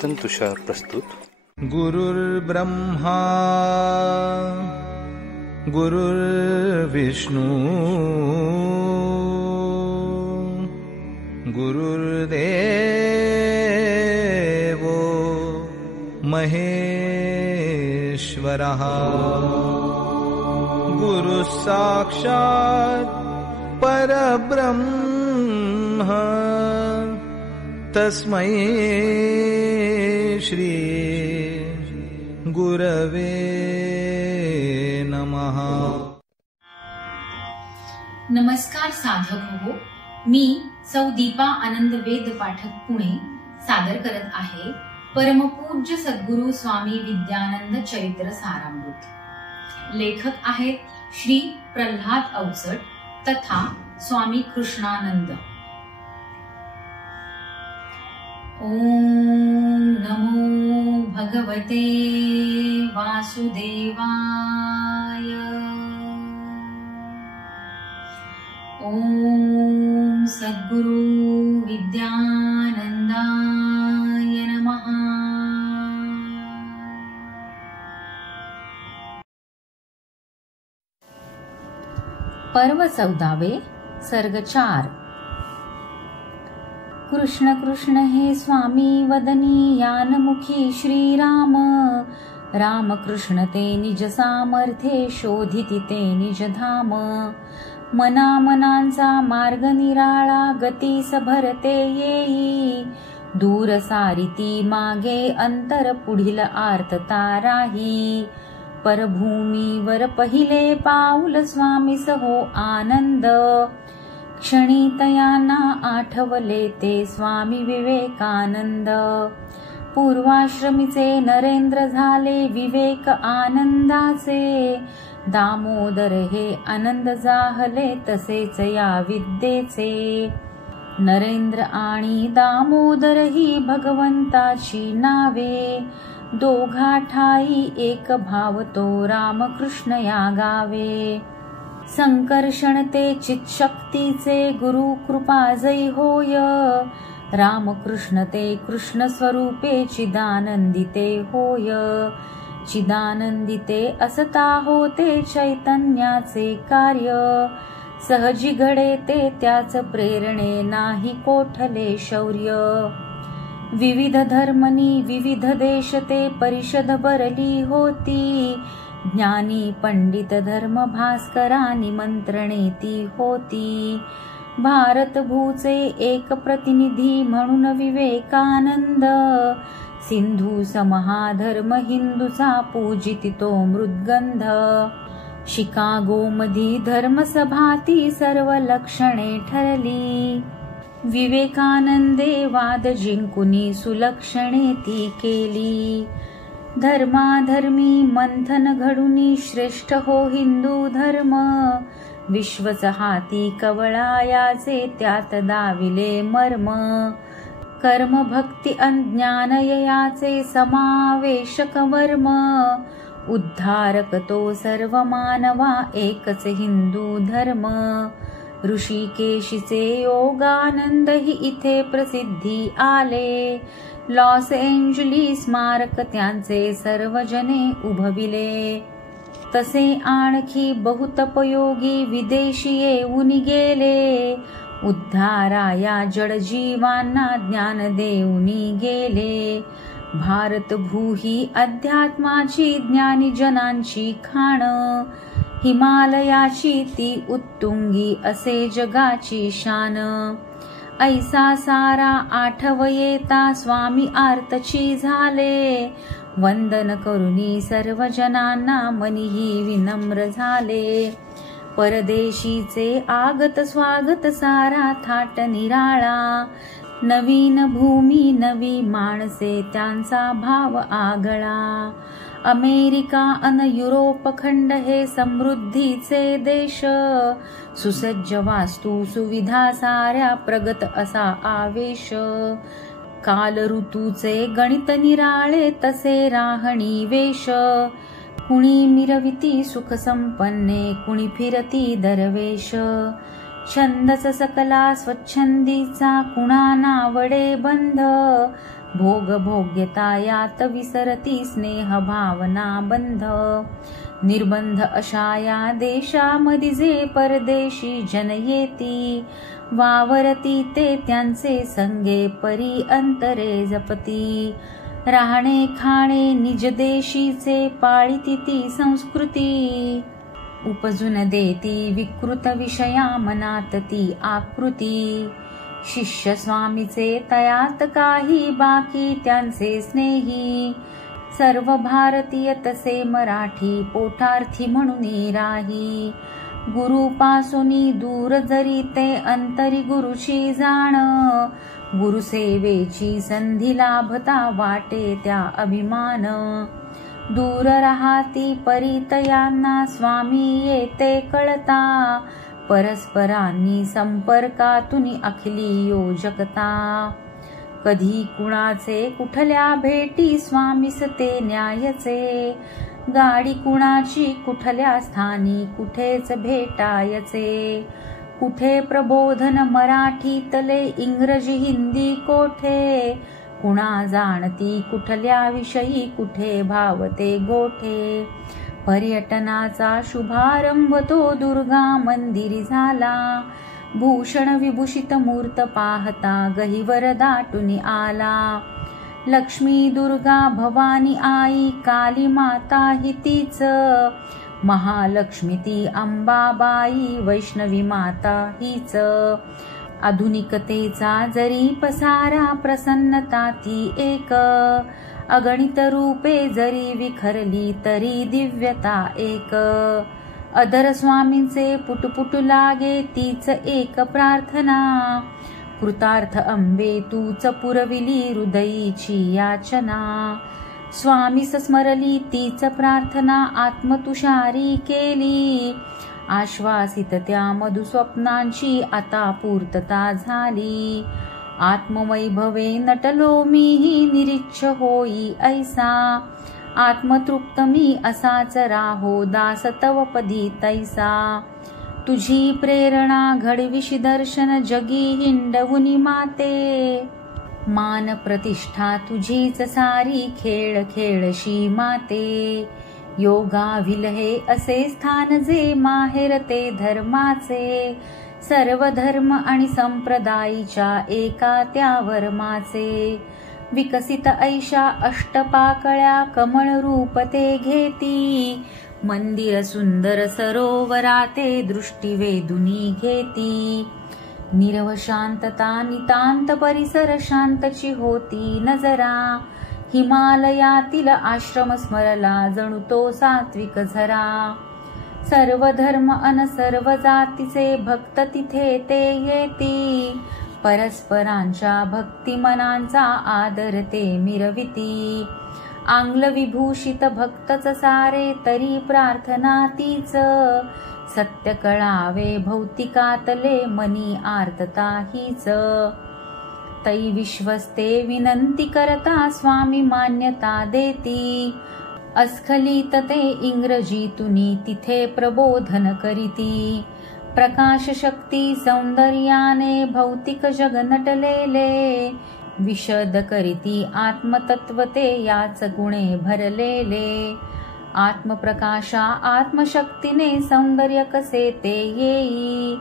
चिंतन तुषार प्रस्तुत. गुरुर्ब्रह्मा गुरुर्विष्णू गुरुर्देवो महेश्वरः गुरुः साक्षात् परब्रह्म तस्मै श्री गुरवे नमः. नमस्कार साधक हो, मी सौ दीपा आनंद वेद पाठक पुणे सादर करत आहे परमपूज्य सद्गुरु स्वामी विद्यानंद चरित्र सारामृत. लेखक आहेत श्री प्रल्हाद अवचट तथा स्वामी कृष्णानंद. ओम नमो भगवते वासुदेवाय. ओम सद्गुरु विद्यानंदाय नमः. पर्व 14, सर्ग 4. कृष्ण कृष्ण हे स्वामी वदनी यानमुखी श्रीराम. राम कृष्ण ते निज सामर्थ्ये शोधिती ते निज धाम. मना मनांचा मार्ग निराळा गतीस भरते येई. दूर सारिती मागे अंतर पुढील आर्तता राही. परभूमीवर पहिले पाऊल स्वामी सहो आनंद. क्षणी तयांना आठवले ते स्वामी विवेकानंद. पूर्वाश्रमीचे नरेंद्र झाले विवेक आनंदाचे. दामोदर हे आनंद जाहले तसेच या विद्येचे. नरेंद्र आणि दामोदर ही भगवंताची नावे. दोघा ठाई एक भाव तो रामकृष्ण या गावे. संकर्षण ते चित्शक्तीचे गुरु कृपा जै होय. रामकृष्ण ते कृष्ण स्वरूपे चिदानंदिते होय. चिदानंदिते असता होते चैतन्याचे कार्य. सहजी घडे ते त्याच प्रेरणे नाही कोठले शौर्य. विविध धर्मनी विविध देश ते परिषद भरली होती. ज्ञानी पंडित धर्म भास्करानी मंत्रणे ती होती. भारत भूचे एक प्रतिनिधी म्हणून विवेकानंद. सिंधू समहाधर्म हिंदूचा पूजिती तो मृद्गंध. शिकागो मधी धर्मसभाती सर्व लक्षणे ठरली. विवेकानंदे वाद जिंकुनी सुलक्षणे ती केली. धर्माधर्मी मंथन घडुनी श्रेष्ठ हो हिंदू धर्म. विश्वच हाती कवळायाचे त्यात दाविले मर्म. कर्म भक्ती अज्ञान ययाचे समावेशक वर्म. उद्धारक तो सर्व मानवा एकच हिंदू धर्म. ऋषिकेशीचे योगानंद ही इथे प्रसिद्धी आले. लॉस एंजलिस स्मारक त्यांचे सर्वजने उभविले. तसे आणखी बहुतपयोगी विदेशी येऊन गेले. उद्धाराया जडजीवांना ज्ञान देऊनी गेले. भारत भूही अध्यात्माची ज्ञानी जनांची खाण. हिमालयाची ती उत्तुंगी असे जगाची शान. ऐसा सारा आठव येता स्वामी आर्तची झाले. वंदन करुनी सर्व जनांना मनीही विनम्र झाले. परदेशीचे आगत स्वागत सारा थाट निराळा. नवीन भूमी नवी माणसे त्यांचा भाव आगळा. अमेरिका अन युरोप खंड हे समृद्धीचे देश. सुसज्ज वास्तू सुविधा साऱ्या प्रगत असा आवेश. काल ऋतूचे गणित निराळे तसे राहणी वेश. कुणी मिरविती सुख संपन्ने कुणी फिरती दरवेश. छंदस सकला स्वच्छंदीचा कुणा नावडे बंध. भोग भोग्यता यात विसरती स्नेह भावना बंध निर्बंध अशा या देशामध्ये जे परदेशी जन येती वावरती ते त्यांचे संगे परी अंतरे जपती राहणे खाणे निज देशीचे पाळिती ती संस्कृती उपजून देती विकृत विषया मनात ती आकृती शिष्य स्वामीचे तयात काही बाकी त्यांचे स्नेही सर्व भारतीय तसे मराठी पोटार्थी म्हणून राही गुरुपासूनी दूर जरी ते अंतरी गुरुची जाण गुरुसेवेची संधी लाभता वाटे त्या अभिमान दूर राहती परितयांना स्वामी येते कळता परस्परांनी संपर्कातून अखिली योजकता कधी कुणाचे कुठल्या भेटी स्वामीस ते न्यायचे गाडी कुणाची कुठल्या स्थानी कुठेच भेटायचे कुठे प्रबोधन मराठीतले इंग्रजी हिंदी कोठे कुणा जाणती कुठल्या विषयी कुठे भावते गोठे पर्यटनाचा शुभारंभ तो दुर्गा मंदिरी झाला भूषण विभूषित मूर्त पाहता गहिवर दाटून आला लक्ष्मी दुर्गा भवानी आई काली माता ही तीच महालक्ष्मी ती अंबाबाई वैष्णवी माता हीच आधुनिकतेचा जरी पसारा प्रसन्नता ती एक अगणित रूपे जरी विखरली तरी दिव्यता एक अधर स्वामींचे पुटपुटू लागे तीच एक प्रार्थना कृतार्थ अंबे तूच पुरविली हृदयीची याचना स्वामीस स्मरली तीच प्रार्थना आत्मतुषारी केली आश्वासित त्या मधुस्वप्नांची आता पूर्तता झाली आत्मवैभवे नटलो मीही निरीच्छ होई ऐसा आत्मतृप्त मी असाच राहो दास तव पदी तैसा तुझी प्रेरणा घडविशी दर्शन जगी हिंडवुनी माते मान प्रतिष्ठा तुझीच सारी खेळ खेळशी माते योगा विलहे असे स्थान जे माहेर ते धर्माचे सर्व धर्म आणि संप्रदायीच्या एका त्या वर्माचे विकसित ऐशा अष्टपाकळ्या कमळ रूप ते घेती मंदिर सुंदर सरोवराते दृष्टी वेधुनी घेती निरव शांतता नितांत परिसर शांतची होती नजरा हिमालयातील आश्रम स्मरला जणू तो सात्विक झरा सर्व धर्म अन सर्व जातीचे भक्त तिथे ते येती परस्परांच्या भक्तिमनांचा आदर ते मिरविती आंग्ल विभूषित भक्तच सारे तरी प्रार्थना तीच सत्य कळावे भौतिकातले मनी आर्तता हीच तै विश्वस्ते विनंती करता स्वामी मान्यता देती अस्खलित ते इंग्रजीतुनी तिथे प्रबोधन करीती प्रकाश शक्ती सौंदर्याने भौतिक जग नटलेले विशद करीती आत्मतत्व ते याच गुणे भरलेले आत्मप्रकाशा आत्मशक्तीने सौंदर्य कसे ते येई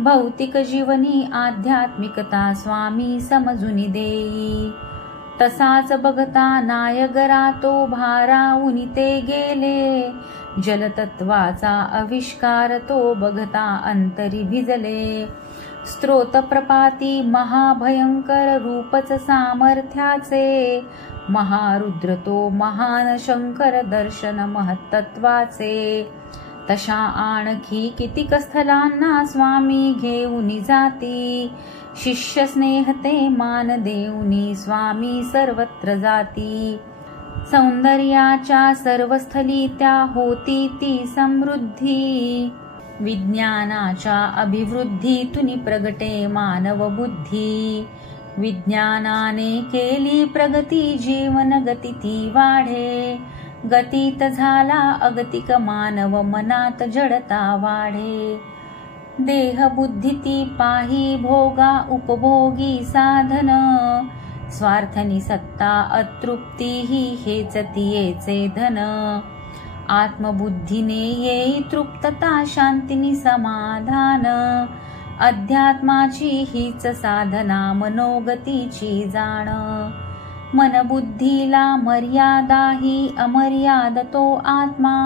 भौतिक जीवनी आध्यात्मिकता स्वामी समजून देई तसाच बघता नायगरा तो भारावून ते गेले जलतत्वाचा आविष्कार तो बघता अंतरी भिजले स्त्रोत प्रपाती महाभयंकर रूपच सामर्थ्याचे महारुद्र तो महान शंकर दर्शन महत्त्वाचे तशा आणखी कितीक स्थलांना स्वामी घेऊन जाती शिष्य स्नेह ते मान देऊनी स्वामी सर्वत्र जाती सौंदर्याच्या सर्वस्थली त्या होती ती समृद्धी विज्ञानाच्या अभिवृद्धीतून प्रगटे मानव बुद्धी विज्ञानाने केली प्रगती जीवन गती ती वाढे गतीत झाला अगतिक मानव मनात जडता वाढे देह बुद्धी ती पाही भोगा उपभोगी साधन स्वार्थनी सत्ता अतृप्ती ही हेच तियेचे धन आत्मबुद्धीने येई तृप्तता शांतीनी समाधान अध्यात्माची हीच साधना मनोगतीची जाण मनबुद्धीला मर्यादा ही अमर्याद तो आत्मा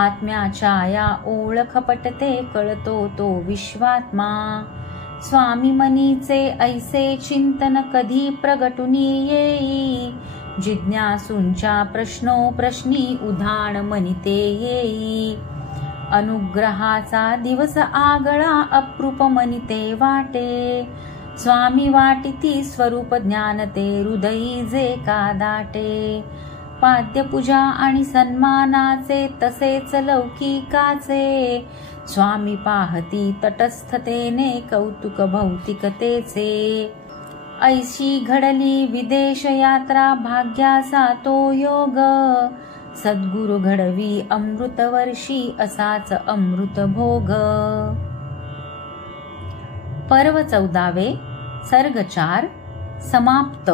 आत्म्याच्या या ओळख पटते कळतो तो विश्वात्मा स्वामी मनीचे ऐसे चिंतन कधी प्रगटुनी येई जिज्ञासूंच्या प्रश्नी उधाण मनिते येई अनुग्रहाचा दिवस आगळा अप्रूप मनिते वाटे स्वामी वाटिती स्वरूप ज्ञान ते हृदयी जे का दाटे पाद्यपूजा आणि सन्मानाचे तसेच लौकिकाचे स्वामी पाहती तटस्थतेने कौतुक भौतिकतेचे ऐशी घडली विदेश यात्रा भाग्याचा तो योग सद्गुरु घडवी अमृत वर्षी असाच अमृत भोग पर्व 14 सर्ग 4 समाप्त।